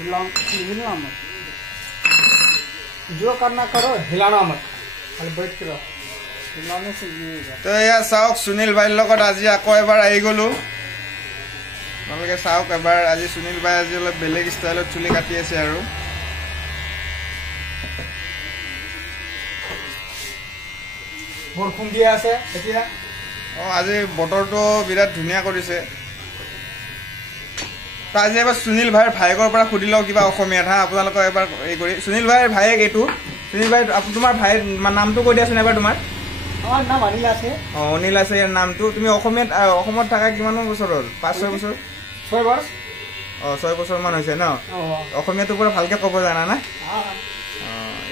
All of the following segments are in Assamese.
हिलना मत, जो करना करो, हिलाना मत, खाली बैठ के रहो, हिलाने से ये होगा। तो या साउक सुनील भाई লগত আজি আকৌ এবাৰ আহি গলো। আপোনালোকে চাওক এবাৰ আজি সুনীল ভাই আজি অলপ বেলেগ ষ্টাইলত চুলি কাটি আছে আৰু বৰষুণ দিয়া আছে এতিয়া। আজি বতৰটো বিৰাট ধুনীয়া কৰিছে। তো আজি এবাৰ সুনীল ভাইৰ ভায়েকৰ পৰা সুধি লওঁ কিবা অসমীয়াত হা, আপোনালোকক এবাৰ এই কৰি। সুনীল ভাইৰ ভায়েক এইটো। সুনীল ভাই তোমাৰ ভাইৰ নামটো কৈ দিয়াচোন এবাৰ তোমাৰ। আমাৰ নাম অনিল আছে। অনিল আছে ইয়াৰ নামটো। তুমি অসমত থাকা কিমান বছৰ হ'ল? 5-6 বছৰ? 6 বছৰ। 6 বছৰমান হৈছে ন? অসমীয়াটো পুৰা ভালকে ক'ব জানা না?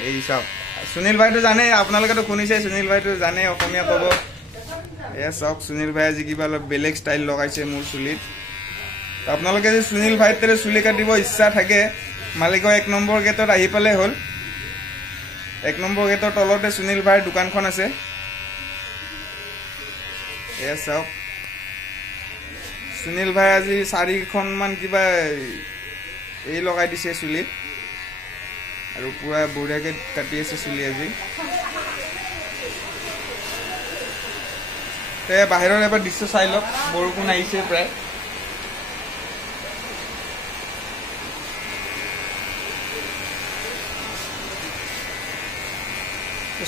এই চাওক সুনীল ভাইটো জানে, আপোনালোকেতো শুনিছে সুনীল ভাইটো জানে অসমীয়া ক'ব। এয়া চাওক সুনীল ভাই আজি কিবা অলপ বেলেগ ষ্টাইল লগাইছে মোৰ চুলিত। আপোনালোকে যদি সুনীল ভাইৰ দৰে চুলি কাটিব ইচ্ছা থাকে মালিগাঁও 1 নম্বৰ গেটত আহি পালে হ'ল। 1 নম্বৰ গেটৰ তলতে সুনীল ভাইৰ দোকানখন আছে। এয়া চাওক সুনীল ভাই আজি 4খনমান কিবা এই লগাই দিছে চুলিত আৰু পুৰা বঢ়িয়াকে কাটি আছে চুলি আজি। বাহিৰৰ এবাৰ দৃশ্য চাই লওক, বৰষুণ আহিছে প্ৰায়।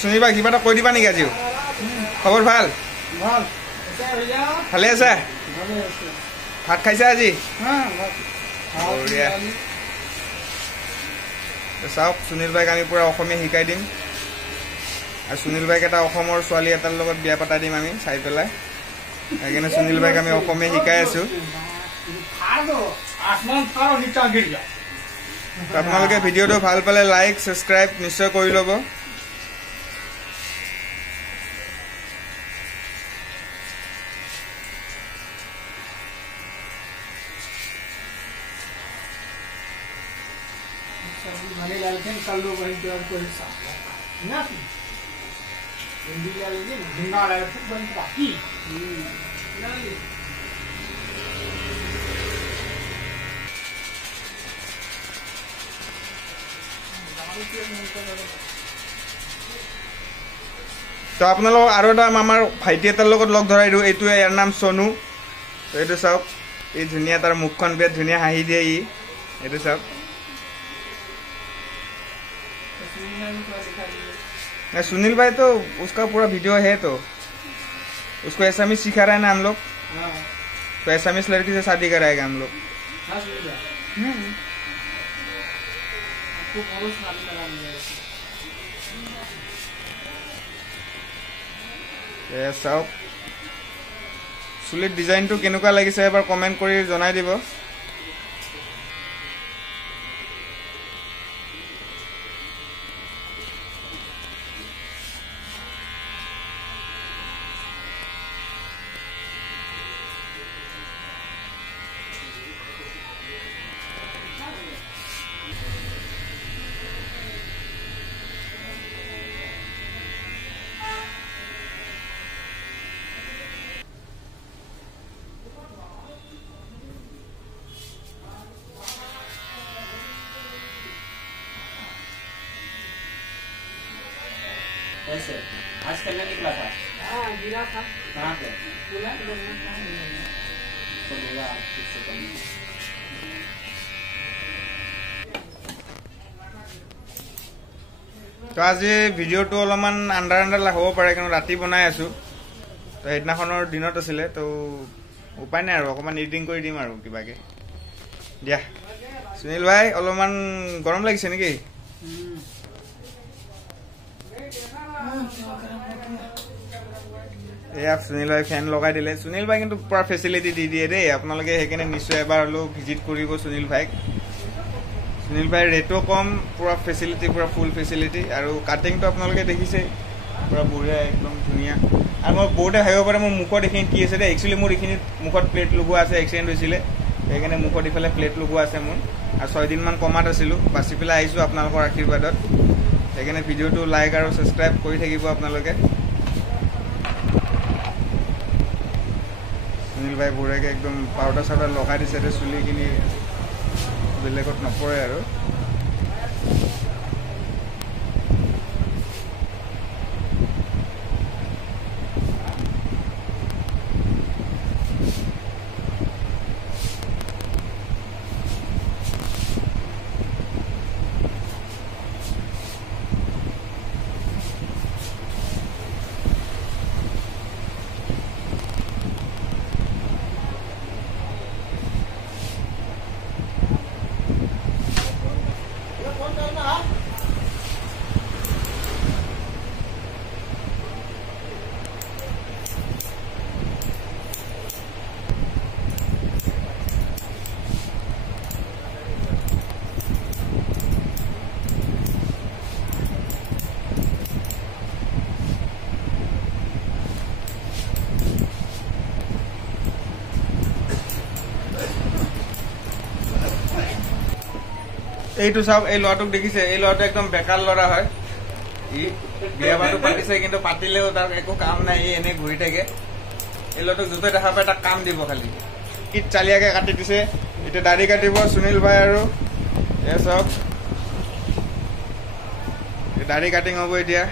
সুনীল ভাই কিবা এটা কৈ দিবা নেকি আজিও? খবৰ ভাল? ভালে আছে? ভাত খাইছে আজি? বঢ়িয়া। চাওক সুনীল ভাইক আমি পুৰা অসমীয়া শিকাই দিম আৰু সুনীল ভাইক এটা অসমৰ ছোৱালী এটাৰ লগত বিয়া পাতাই দিম আমি চাই পেলাই। সেইকাৰণে সুনীল ভাইক আমি অসমীয়া শিকাই আছো। আপোনালোকে ভিডিঅ'টো ভাল পালে লাইক ছাবস্ক্ৰাইব নিশ্চয় কৰি ল'ব। তো আপোনালোক আৰু এটা আমাৰ ভাইটি এটাৰ লগত লগ ধৰাই দিওঁ। এইটো ইয়াৰ নাম সোনু। তো এইটো চাওক, এই ধুনীয়া তাৰ মুখখন বিৰাট ধুনীয়া হাঁহি দিয়ে ই। এইটো চাওক। सुनील भाई तो उसका पूरा वीडियो है, तो उसको एसामिस सिखा रहा है ना हम लोग। तो एसामिस लड़की से शादी कराएगा हम लोग। চাওক চুলিৰ ডিজাইনটো কেনেকুৱা লাগিছে এবাৰ কমেন্ট কৰি জনাই দিব। कैसे आज करने निकला था? हाँ, गिरा था। कहाँ पे? बोला তো আজি ভিডিঅ'টো অলপমান আন্ধাৰ হ'ব পাৰে, কিন্তু ৰাতি বনাই আছো। তো সেইদিনাখনৰ দিনত আছিলে, তো উপায় নাই আৰু অকণমান এডিটিং কৰি দিম আৰু কিবাকে দিয়া। সুনীল ভাই অলপমান গৰম লাগিছে নেকি? এয়া সুনীল ভাই ফেন লগাই দিলে। সুনীল ভাই কিন্তু পুৰা ফেচিলিটি দি দিয়ে দেই। আপোনালোকে সেইকাৰণে নিশ্চয় এবাৰ হ'লেও ভিজিট কৰিব সুনীল ভাইক। সুনীল ভাইৰ ৰেটো কম, পুৰা ফেচিলিটি, পুৰা ফুল ফেচিলিটি। আৰু কাটিংটো আপোনালোকে দেখিছে পুৰা বঢ়িয়া, একদম ধুনীয়া। আৰু মই বহুতে ভাবিব পাৰে মোৰ মুখত এইখিনি কি আছে দেই। একচুৱেলি মোৰ এইখিনিত মুখত প্লেট লগোৱা আছে, এক্সিডেণ্ট হৈছিলে সেইকাৰণে মুখত ইফালে প্লেট লগোৱা আছে মোৰ। আৰু 6 দিনমান কমাত আছিলোঁ, বাচি পেলাই আহিছোঁ আপোনালোকৰ আশীৰ্বাদত। সেইকাৰণে ভিডিঅ'টো লাইক আৰু ছাবস্ক্ৰাইব কৰি থাকিব আপোনালোকে। সুনীল ভাই বঢ়িয়াকৈ একদম পাউডাৰ চাউডাৰ লগাই দিছে চুলিখিনি বেলেগত নপৰে আৰু এইটো চাওক এই ল'ৰাটোক দেখিছে এই ল'ৰাটো একদম বেকাৰ ল'ৰা হয় ই বিয়া বাৰটো পাতিছে কিন্তু পাতিলেও তাৰ একো কাম নাই ই এনে ঘূৰি থাকে এই ল'ৰাটোক য'তে দেখা পায় তাক কাম দিব খালি কিট চালিয়াকে কাটি দিছে এতিয়া দাড়ি কাটিব সুনীল ভাই আৰু এ চাওক দাড়ি কাটিং হ'ব এতিয়া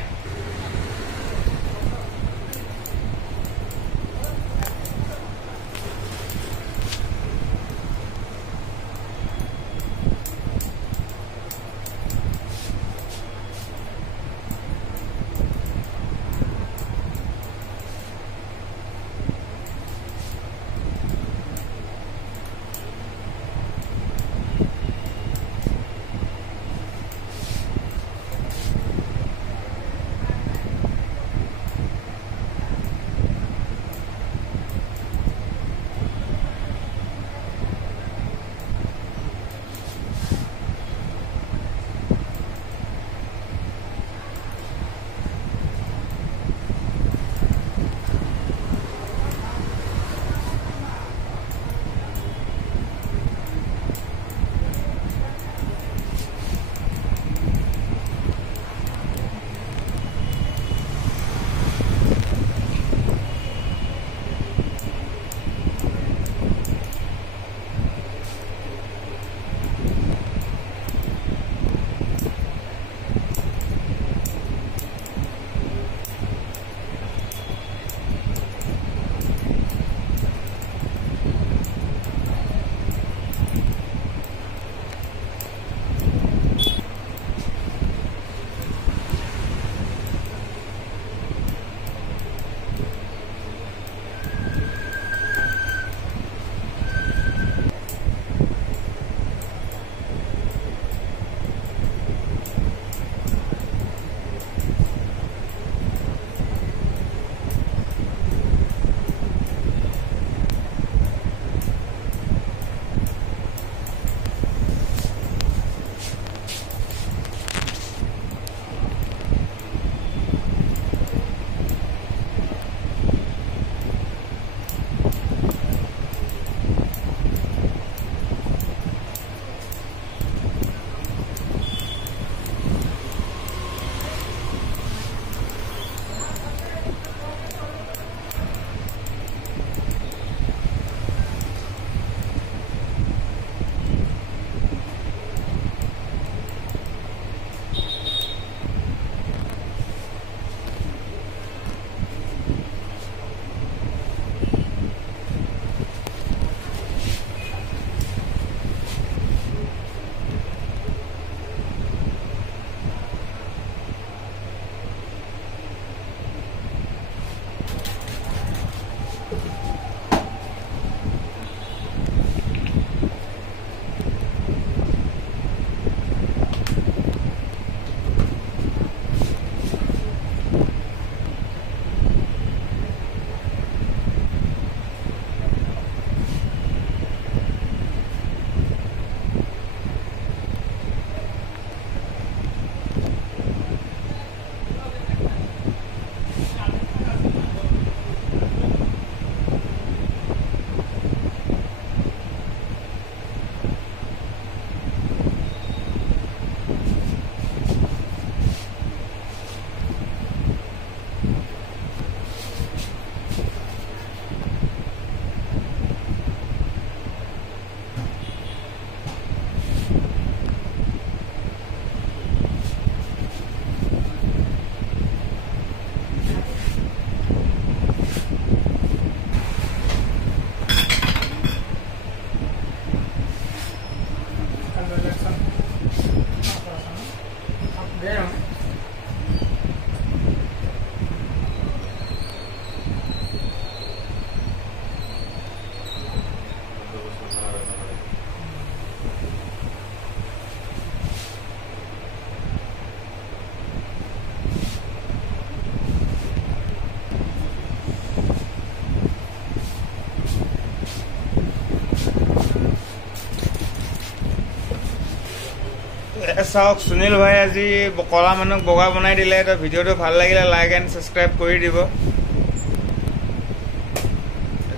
চাওক সুনীল ভাই আজি কলা মানুহক বগা বনাই দিলে তো ভিডিঅ'টো ভাল লাগিলে লাইক এণ্ড ছাবস্ক্ৰাইব কৰি দিব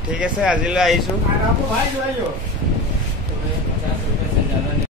ঠিক আছে আজিলৈ আহিছোঁ